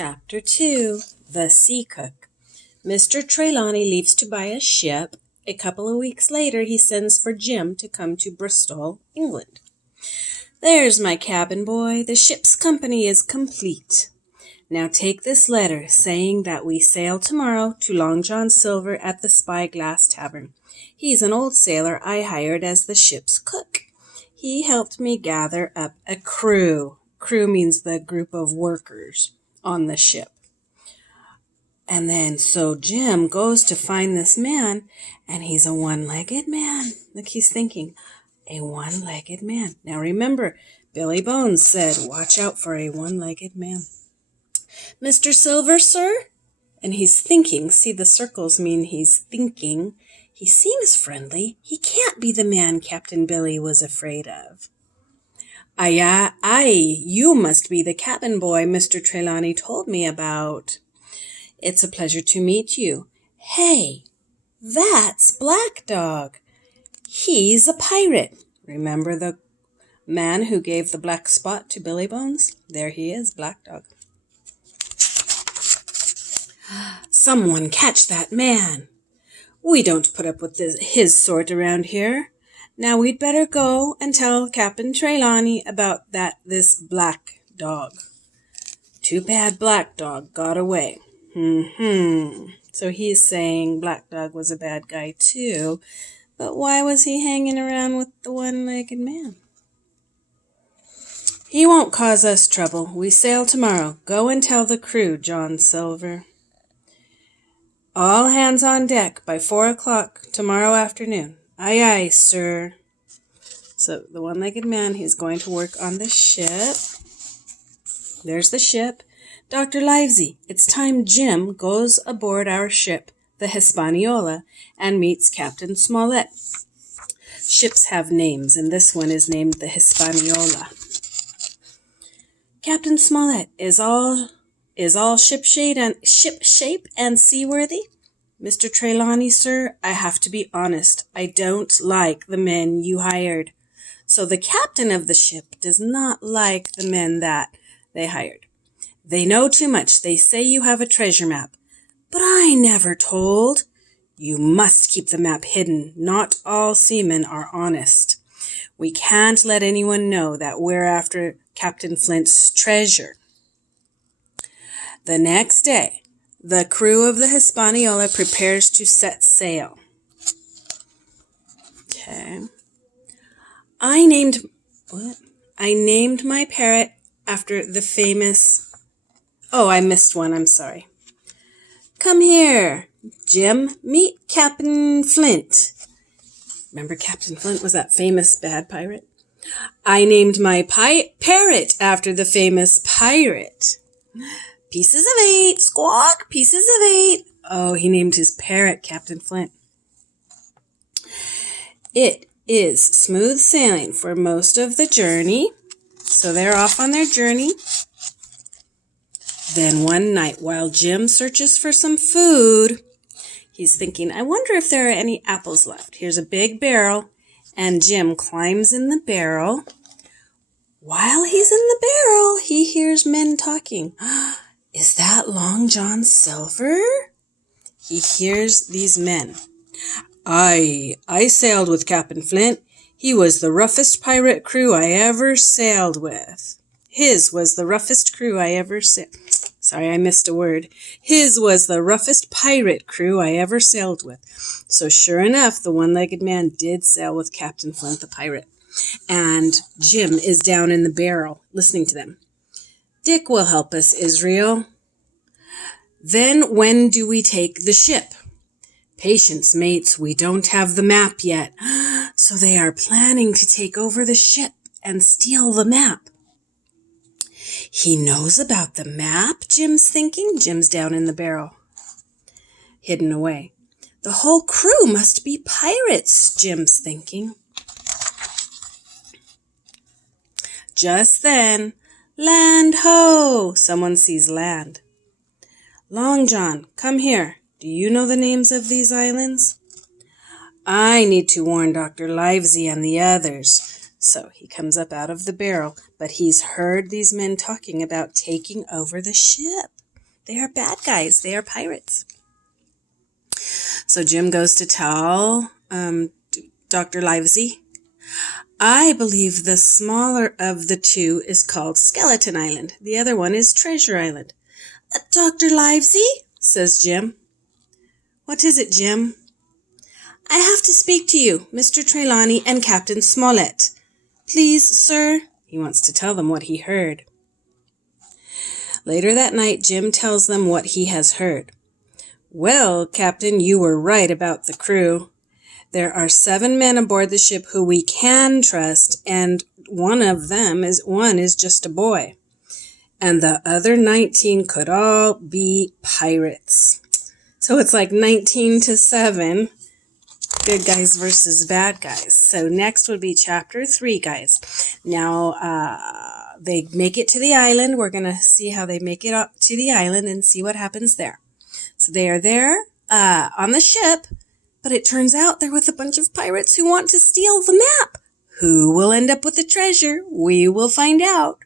Chapter 2 The Sea Cook. Mr. Trelawney leaves to buy a ship. A couple of weeks later, he sends for Jim to come to Bristol, England. "There's my cabin boy. The ship's company is complete. Now take this letter saying that we sail tomorrow to Long John Silver at the Spyglass Tavern. He's an old sailor I hired as the ship's cook. He helped me gather up a crew. Crew means the group of workers on the ship. And then so Jim goes to find this man, and he's a one-legged man. Look, he's thinking, a one-legged man. Now remember, Billy Bones said, watch out for a one-legged man. "Mr. Silver, sir?" And he's thinking. See, the circles mean he's thinking. He seems friendly. He can't be the man Captain Billy was afraid of. Aye, you must be the cabin boy Mr. Trelawney told me about. It's a pleasure to meet you. Hey, that's Black Dog. He's a pirate. Remember the man who gave the black spot to Billy Bones? There he is, Black Dog. Someone catch that man. We don't put up with his sort around here. Now we'd better go and tell Captain Trelawney about this Black Dog. Too bad Black Dog got away. So he's saying Black Dog was a bad guy too, but why was he hanging around with the one-legged man? He won't cause us trouble. We sail tomorrow. Go and tell the crew, John Silver. All hands on deck by 4 o'clock tomorrow afternoon. Aye, sir. So the one-legged man, he's going to work on the ship. There's the ship. Dr. Livesey, it's time Jim goes aboard our ship, the Hispaniola, and meets Captain Smollett. Ships have names, and this one is named the Hispaniola. Captain Smollett is all shipshape and seaworthy. Mr. Trelawney, sir, I have to be honest. I don't like the men you hired. So the captain of the ship does not like the men that they hired. They know too much. They say you have a treasure map. But I never told. You must keep the map hidden. Not all seamen are honest. We can't let anyone know that we're after Captain Flint's treasure. The next day, the crew of the Hispaniola prepares to set sail. Okay. I named my parrot after the famous... Oh, I missed one. I'm sorry. Come here, Jim. Meet Captain Flint. Remember Captain Flint was that famous bad pirate? I named my parrot after the famous pirate. Pieces of 8, squawk, pieces of 8. Oh, he named his parrot Captain Flint. It is smooth sailing for most of the journey. So they're off on their journey. Then one night, while Jim searches for some food, he's thinking, I wonder if there are any apples left. Here's a big barrel, and Jim climbs in the barrel. While he's in the barrel, he hears men talking. Is that Long John Silver? He hears these men. I sailed with Captain Flint. He was the roughest pirate crew I ever sailed with. His was the roughest crew I ever sailed. Sorry, I missed a word. His was the roughest pirate crew I ever sailed with. So sure enough, the one-legged man did sail with Captain Flint the pirate. And Jim is down in the barrel listening to them. Dick will help us, Israel. Then when do we take the ship? Patience, mates, we don't have the map yet. So they are planning to take over the ship and steal the map. He knows about the map, Jim's thinking. Jim's down in the barrel, hidden away. The whole crew must be pirates, Jim's thinking. Just then, land ho! Someone sees land. Long John, come here. Do you know the names of these islands? I need to warn Dr. Livesey and the others. So he comes up out of the barrel, but he's heard these men talking about taking over the ship. They are bad guys. They are pirates. So Jim goes to tell Dr. Livesey, I believe the smaller of the two is called Skeleton Island. The other one is Treasure Island. Dr. Livesey, says Jim. What is it, Jim? I have to speak to you, Mr. Trelawney and Captain Smollett. Please, sir. He wants to tell them what he heard. Later that night, Jim tells them what he has heard. Well, Captain, you were right about the crew. There are 7 men aboard the ship who we can trust, and one is just a boy. And the other 19 could all be pirates. So it's like 19-7, good guys versus bad guys. So next would be chapter 3, guys. Now, they make it to the island. We're going to see how they make it up to the island and see what happens there. So they are there on the ship. But it turns out they're with a bunch of pirates who want to steal the map. Who will end up with the treasure? We will find out.